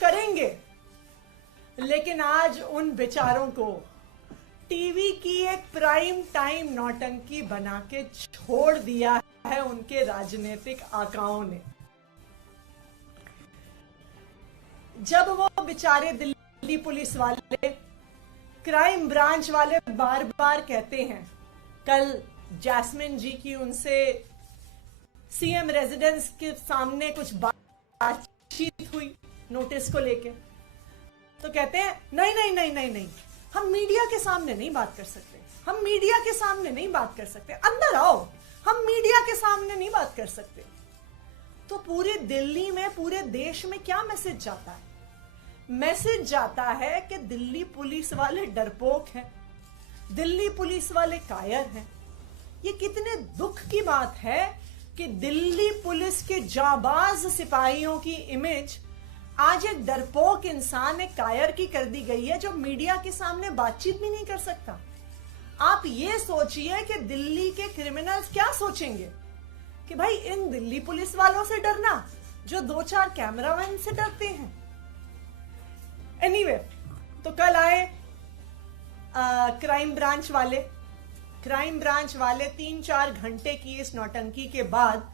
करेंगे, लेकिन आज उन बेचारों को टीवी की एक प्राइम टाइम नौटंकी बना के छोड़ दिया है उनके राजनीतिक आकाओं ने। जब वो बेचारे दिल्ली पुलिस वाले, क्राइम ब्रांच वाले बार बार कहते हैं, कल जैस्मिन जी की उनसे सीएम रेजिडेंस के सामने कुछ बातचीत हुई नोटिस को लेके, तो कहते हैं नहीं नहीं नहीं नहीं नहीं, हम मीडिया के सामने नहीं बात कर सकते, हम मीडिया के सामने नहीं बात कर सकते, अंदर आओ, हम मीडिया के सामने नहीं बात कर सकते। तो पूरे दिल्ली में, पूरे देश में क्या मैसेज जाता है? मैसेज जाता है कि दिल्ली पुलिस वाले डरपोक हैं, दिल्ली पुलिस वाले कायर हैं। ये कितने दुख की बात है कि दिल्ली पुलिस के जाबाज सिपाहियों की इमेज आज एक डरपोक इंसान, एक कायर की कर दी गई है, जो मीडिया के सामने बातचीत भी नहीं कर सकता। आप ये सोचिए कि दिल्ली के क्रिमिनल्स क्या सोचेंगे कि भाई इन दिल्ली पुलिस वालों से डरना जो 2-4 कैमरामैन से डरते हैं। एनीवे, तो कल आए क्राइम ब्रांच वाले 3-4 घंटे की इस नौटंकी के बाद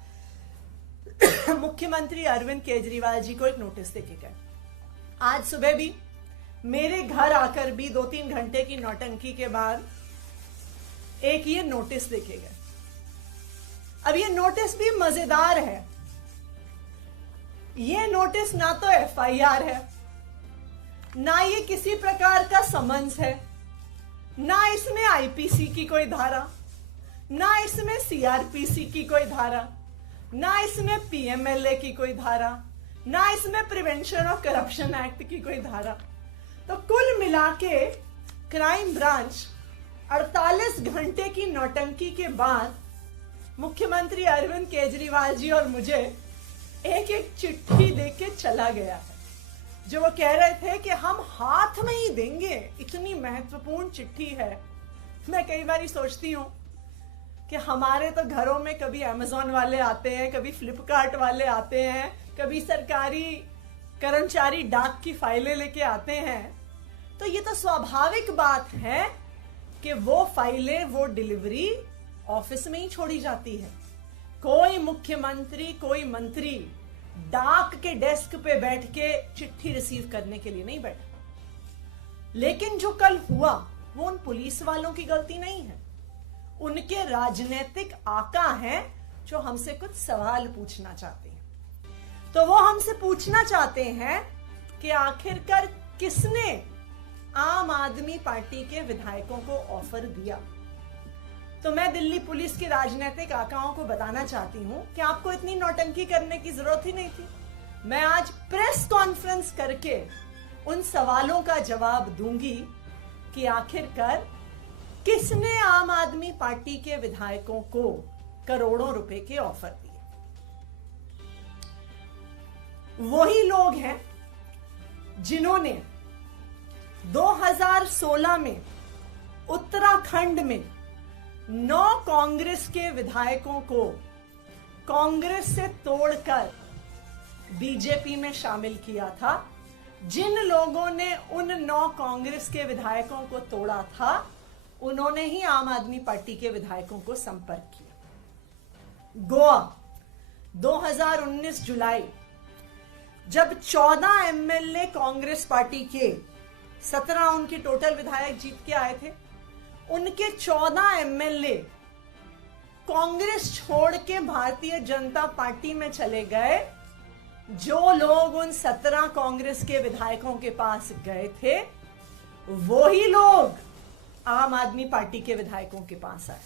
मुख्यमंत्री अरविंद केजरीवाल जी को एक नोटिस देके गए। आज सुबह भी मेरे घर आकर भी 2-3 घंटे की नौटंकी के बाद एक ये नोटिस देके गए। अब ये नोटिस भी मजेदार है। ये नोटिस ना तो एफआईआर है, ना ये किसी प्रकार का समन्स है, ना इसमें आईपीसी की कोई धारा, ना इसमें सीआरपीसी की कोई धारा, ना इसमें पीएमएलए की कोई धारा, ना इसमें प्रिवेंशन ऑफ करप्शन एक्ट की कोई धारा। तो कुल मिला के क्राइम ब्रांच 48 घंटे की नौटंकी के बाद मुख्यमंत्री अरविंद केजरीवाल जी और मुझे एक एक चिट्ठी देके चला गया है, जो वो कह रहे थे कि हम हाथ में ही देंगे। इतनी महत्वपूर्ण चिट्ठी है। मैं कई बार सोचती हूँ कि हमारे तो घरों में कभी अमेज़न वाले आते हैं, कभी फ्लिपकार्ट वाले आते हैं, कभी सरकारी कर्मचारी डाक की फाइलें लेके आते हैं। तो ये तो स्वाभाविक बात है कि वो फाइलें, वो डिलीवरी ऑफिस में ही छोड़ी जाती है। कोई मुख्यमंत्री, कोई मंत्री डाक के डेस्क पे बैठ के चिट्ठी रिसीव करने के लिए नहीं बैठा। लेकिन जो कल हुआ वो उन पुलिस वालों की गलती नहीं है, उनके राजनीतिक आका हैं जो हमसे कुछ सवाल पूछना चाहते हैं। तो वो हमसे पूछना चाहते हैं कि आखिरकार किसने आम आदमी पार्टी के विधायकों को ऑफर दिया। तो मैं दिल्ली पुलिस के राजनीतिक आकाओं को बताना चाहती हूं कि आपको इतनी नौटंकी करने की जरूरत ही नहीं थी। मैं आज प्रेस कॉन्फ्रेंस करके उन सवालों का जवाब दूंगी कि आखिरकार किसने आम आदमी पार्टी के विधायकों को करोड़ों रुपए के ऑफर दिए। वही लोग हैं जिन्होंने 2016 में उत्तराखंड में 9 कांग्रेस के विधायकों को कांग्रेस से तोड़कर बीजेपी में शामिल किया था। जिन लोगों ने उन 9 कांग्रेस के विधायकों को तोड़ा था, उन्होंने ही आम आदमी पार्टी के विधायकों को संपर्क किया। गोवा 2019 जुलाई, जब 14 एमएलए कांग्रेस पार्टी के, 17 उनके टोटल विधायक जीत के आए थे, उनके 14 एमएलए कांग्रेस छोड़ के भारतीय जनता पार्टी में चले गए। जो लोग उन 17 कांग्रेस के विधायकों के पास गए थे, वही लोग आम आदमी पार्टी के विधायकों के पास आए।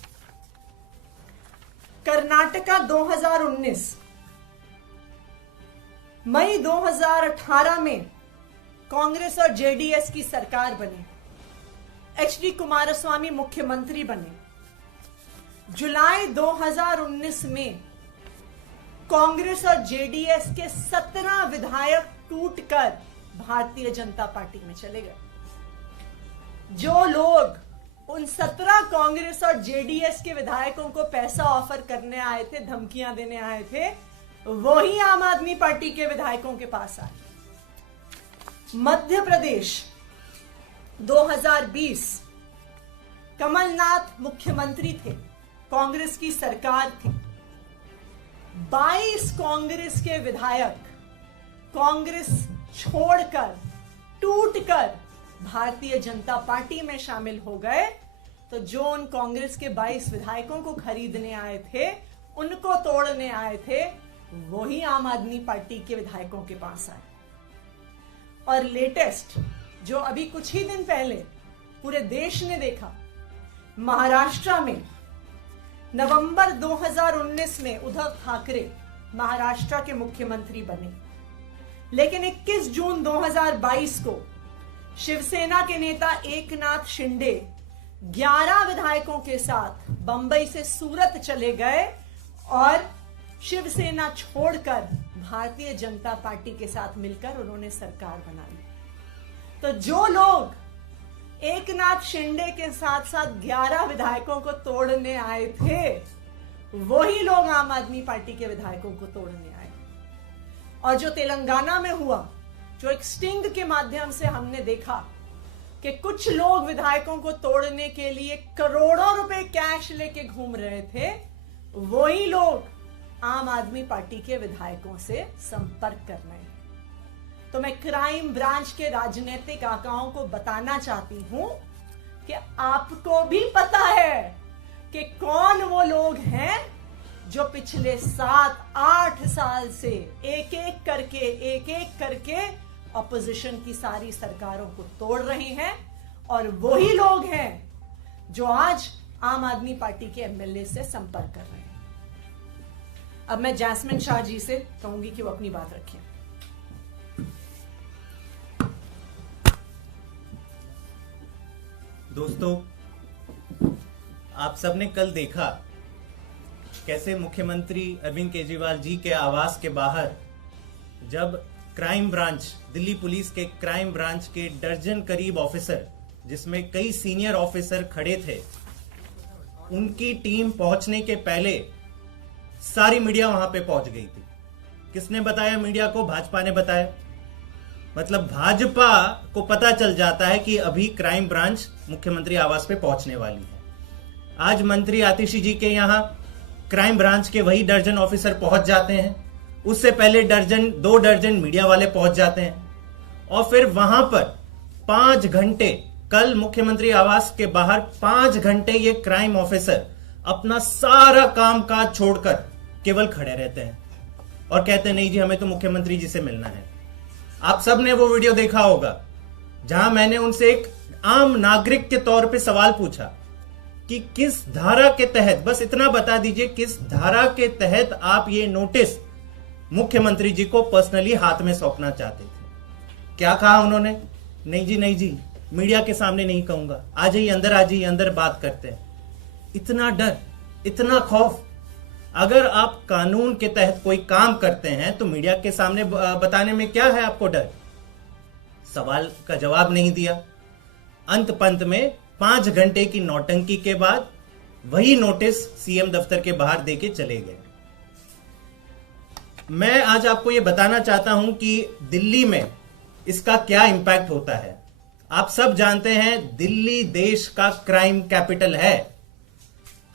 कर्नाटका 2019, मई 2018 में कांग्रेस और जेडीएस की सरकार बनी, एचडी कुमारस्वामी मुख्यमंत्री बने। जुलाई 2019 में कांग्रेस और जेडीएस के 17 विधायक टूटकर भारतीय जनता पार्टी में चले गए। जो लोग उन 17 कांग्रेस और जेडीएस के विधायकों को पैसा ऑफर करने आए थे, धमकियां देने आए थे, वही आम आदमी पार्टी के विधायकों के पास आए। मध्य प्रदेश 2020 कमलनाथ मुख्यमंत्री थे, कांग्रेस की सरकार थी। 22 कांग्रेस के विधायक कांग्रेस छोड़कर, टूटकर भारतीय जनता पार्टी में शामिल हो गए। तो जो उन कांग्रेस के 22 विधायकों को खरीदने आए थे, उनको तोड़ने आए थे, वही आम आदमी पार्टी के विधायकों के पास आए। और लेटेस्ट जो अभी कुछ ही दिन पहले पूरे देश ने देखा, महाराष्ट्र में नवंबर 2019 में उद्धव ठाकरे महाराष्ट्र के मुख्यमंत्री बने, लेकिन 21 जून 2022 को शिवसेना के नेता एकनाथ शिंदे 11 विधायकों के साथ बंबई से सूरत चले गए और शिवसेना छोड़कर भारतीय जनता पार्टी के साथ मिलकर उन्होंने सरकार बना ली। तो जो लोग एकनाथ शिंदे के साथ साथ 11 विधायकों को तोड़ने आए थे, वही लोग आम आदमी पार्टी के विधायकों को तोड़ने आए। और जो तेलंगाना में हुआ, जो एक स्टिंग के माध्यम से हमने देखा कि कुछ लोग विधायकों को तोड़ने के लिए करोड़ों रुपए कैश लेके घूम रहे थे, वही लोग आम आदमी पार्टी के विधायकों से संपर्क कर रहे हैं। तो मैं क्राइम ब्रांच के राजनीतिक आकाओं को बताना चाहती हूं कि आपको भी पता है कि कौन वो लोग हैं जो पिछले 7-8 साल से एक एक करके ऑपोजिशन की सारी सरकारों को तोड़ रहे हैं, और वही लोग हैं जो आज आम आदमी पार्टी के एमएलए से संपर्क कर रहे हैं। अब मैं जैस्मिन शाह जी से कहूंगी कि वो अपनी बात रखें। दोस्तों, आप सबने कल देखा कैसे मुख्यमंत्री अरविंद केजरीवाल जी के आवास के बाहर जब क्राइम ब्रांच, दिल्ली पुलिस के क्राइम ब्रांच के दर्जन करीब ऑफिसर, जिसमें कई सीनियर ऑफिसर खड़े थे, उनकी टीम पहुंचने के पहले सारी मीडिया वहां पे पहुंच गई थी। किसने बताया मीडिया को? भाजपा ने बताया। मतलब भाजपा को पता चल जाता है कि अभी क्राइम ब्रांच मुख्यमंत्री आवास पे पहुंचने वाली है। आज मंत्री आतिशी जी के यहां क्राइम ब्रांच के वही दर्जन ऑफिसर पहुंच जाते हैं, उससे पहले 2 दर्जन मीडिया वाले पहुंच जाते हैं, और फिर वहां पर 5 घंटे, कल मुख्यमंत्री आवास के बाहर 5 घंटे ये क्राइम ऑफिसर अपना सारा काम काज छोड़कर केवल खड़े रहते हैं और कहते हैं नहीं जी, हमें तो मुख्यमंत्री जी से मिलना है। आप सब ने वो वीडियो देखा होगा जहां मैंने उनसे एक आम नागरिक के तौर पे सवाल पूछा कि किस धारा के तहत, बस इतना बता दीजिए, किस धारा के तहत आप ये नोटिस मुख्यमंत्री जी को पर्सनली हाथ में सौंपना चाहते थे। क्या कहा उन्होंने? नहीं जी, मीडिया के सामने नहीं कहूंगा, आ जाइए अंदर बात करते हैं। इतना डर, इतना खौफ। अगर आप कानून के तहत कोई काम करते हैं तो मीडिया के सामने बताने में क्या है आपको डर? सवाल का जवाब नहीं दिया। अंत पंत में 5 घंटे की नौटंकी के बाद वही नोटिस सीएम दफ्तर के बाहर देके चले गए। मैं आज आपको यह बताना चाहता हूं कि दिल्ली में इसका क्या इंपैक्ट होता है। आप सब जानते हैं दिल्ली देश का क्राइम कैपिटल है।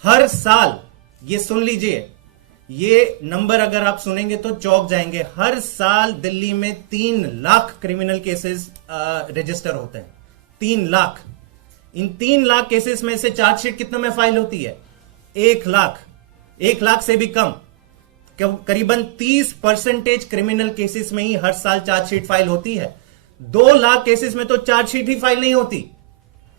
हर साल, ये सुन लीजिए, ये नंबर अगर आप सुनेंगे तो चौंक जाएंगे, हर साल दिल्ली में 3 लाख क्रिमिनल केसेस रजिस्टर होते हैं। 3 लाख। इन 3 लाख केसेस में से चार्जशीट कितने में फाइल होती है? 1 लाख। 1 लाख से भी कम, करीबन 30% क्रिमिनल केसेस में ही हर साल चार्जशीट फाइल होती है। 2 लाख केसेस में तो चार्जशीट ही फाइल नहीं होती।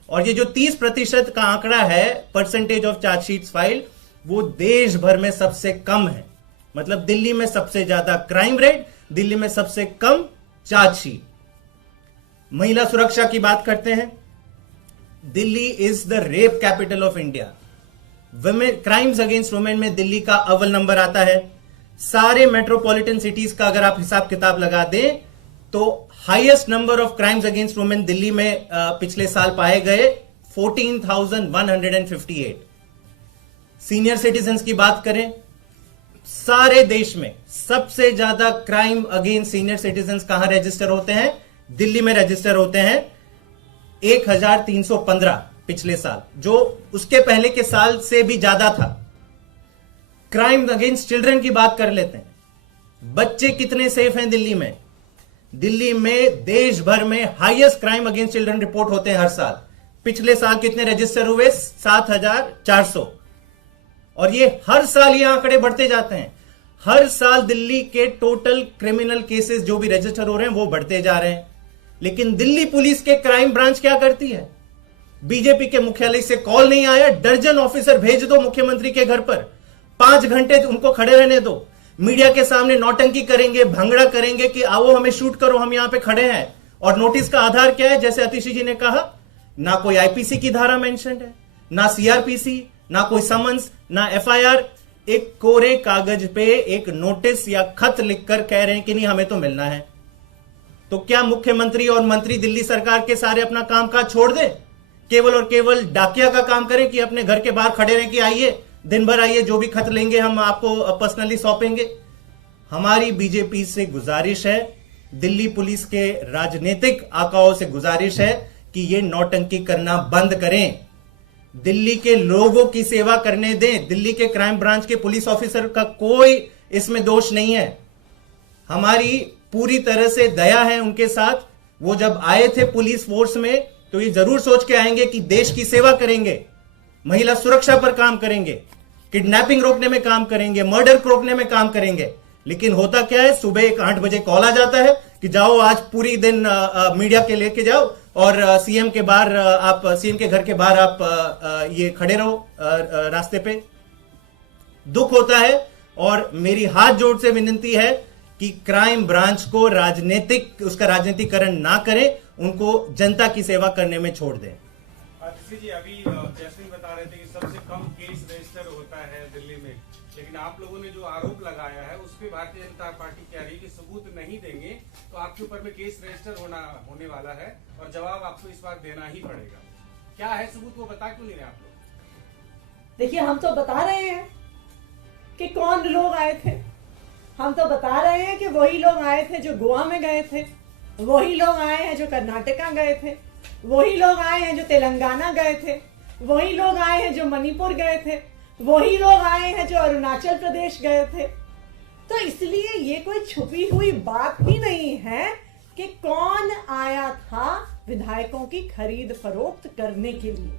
और ये जो 30% का आंकड़ा है, परसेंटेज ऑफ चार्जशीट फाइल, वो देश भर में सबसे कम है। मतलब दिल्ली में सबसे ज्यादा क्राइम रेट, दिल्ली में सबसे कम चार्जशीट। महिला सुरक्षा की बात करते हैं। Delhi is the rape capital of India. Women, crimes against women में दिल्ली का अव्वल नंबर आता है। सारे मेट्रोपॉलिटन सिटीज का अगर आप हिसाब किताब लगा दें तो highest number of crimes against women Delhi में पिछले साल पाए गए 14,158। सीनियर सिटीजन्स की बात करें, सारे देश में सबसे ज्यादा क्राइम अगेंस्ट सीनियर सिटीजन्स कहां रजिस्टर होते हैं? दिल्ली में रजिस्टर होते हैं 1315 पिछले साल, जो उसके पहले के साल से भी ज्यादा था। क्राइम अगेंस्ट चिल्ड्रन की बात कर लेते हैं। बच्चे कितने सेफ हैं दिल्ली में? दिल्ली में देश भर में highest crime against children report होते हैं हर साल। पिछले साल कितने रजिस्टर हुए? 7400। और ये हर साल ये आंकड़े बढ़ते जाते हैं। हर साल दिल्ली के टोटल क्रिमिनल केसेस जो भी रजिस्टर हो रहे हैं वो बढ़ते जा रहे हैं। लेकिन दिल्ली पुलिस के क्राइम ब्रांच क्या करती है? बीजेपी के मुख्यालय से कॉल नहीं आया, दर्जन ऑफिसर भेज दो मुख्यमंत्री के घर पर, 5 घंटे उनको खड़े रहने दो, मीडिया के सामने नौटंकी करेंगे, भंगड़ा करेंगे कि आओ हमें शूट करो, हम यहां पे खड़े हैं। और नोटिस का आधार क्या है? जैसे अतिशी जी ने कहा, ना कोई आईपीसी की धारा मेंशन्ड है, ना सीआरपीसी, ना कोई समन्स, ना एफआईआर। एक कोरे कागज पे एक नोटिस या खत लिखकर कह रहे हैं कि नहीं हमें तो मिलना है। तो क्या मुख्यमंत्री और मंत्री दिल्ली सरकार के सारे अपना कामकाज छोड़ दें, केवल और केवल डाकिया का काम करें कि अपने घर के बाहर खड़े रहें कि आइए दिन भर आइए, जो भी खत लेंगे हम आपको पर्सनली सौंपेंगे? हमारी बीजेपी से गुजारिश है, दिल्ली पुलिस के राजनीतिक आकाओं से गुजारिश है कि ये नौटंकी करना बंद करें, दिल्ली के लोगों की सेवा करने दें। दिल्ली के क्राइम ब्रांच के पुलिस ऑफिसर का कोई इसमें दोष नहीं है। हमारी पूरी तरह से दया है उनके साथ। वो जब आए थे पुलिस फोर्स में तो ये जरूर सोच के आएंगे कि देश की सेवा करेंगे, महिला सुरक्षा पर काम करेंगे, किडनैपिंग रोकने में काम करेंगे, मर्डर को रोकने में काम करेंगे। लेकिन होता क्या है, सुबह एक 8 बजे कॉल आ जाता है कि जाओ आज पूरी दिन मीडिया के लेके जाओ और सीएम के बाहर आप सीएम के घर के बाहर आप ये खड़े रहो रास्ते पे। दुख होता है और मेरी हाथ जोड़ से विनती है कि क्राइम ब्रांच को उसका राजनीतिकरण ना करें, उनको जनता की सेवा करने में छोड़ दें। जी अभी जैस्मिन बता रहे थे कि सबसे कम केस रजिस्टर होता है दिल्ली में, लेकिन आप लोगों ने जो आरोप लगाया है उस पे भारतीय जनता पार्टी कह रही है कि सबूत नहीं देंगे तो आपके ऊपर में केस रजिस्टर होने वाला है और जवाब आपको इस बार देना ही पड़ेगा। क्या है सबूत, वो बता क्यों नहीं रहे आप लोग? देखिए, हम तो बता रहे हैं कि कौन लोग आए थे। हम तो बता रहे हैं कि वही लोग आए थे जो गोवा में गए थे, वही लोग आए हैं जो कर्नाटका गए थे, वही लोग आए हैं जो तेलंगाना गए थे, वही लोग आए हैं जो मणिपुर गए थे, वही लोग आए हैं जो अरुणाचल प्रदेश गए थे। तो इसलिए ये कोई छुपी हुई बात ही नहीं है कि कौन आया था विधायकों की खरीद फरोख्त करने के लिए।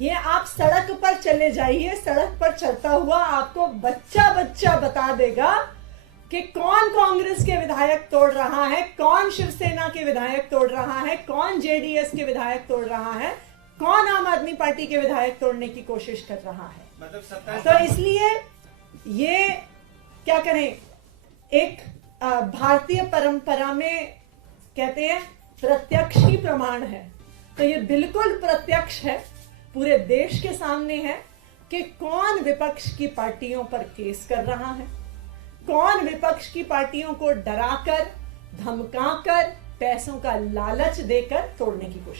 ये आप सड़क पर चले जाइए, सड़क पर चलता हुआ आपको बच्चा बच्चा बता देगा कि कौन कांग्रेस के विधायक तोड़ रहा है, कौन शिवसेना के विधायक तोड़ रहा है, कौन जेडीएस के विधायक तोड़ रहा है, कौन आम आदमी पार्टी के विधायक तोड़ने की कोशिश कर रहा है। मतलब तो इसलिए ये क्या करें, एक भारतीय परंपरा में कहते हैं प्रत्यक्ष ही प्रमाण है, तो ये बिल्कुल प्रत्यक्ष है, पूरे देश के सामने है कि कौन विपक्ष की पार्टियों पर केस कर रहा है, कौन विपक्ष की पार्टियों को डराकर, धमकाकर, पैसों का लालच देकर तोड़ने की कोशिश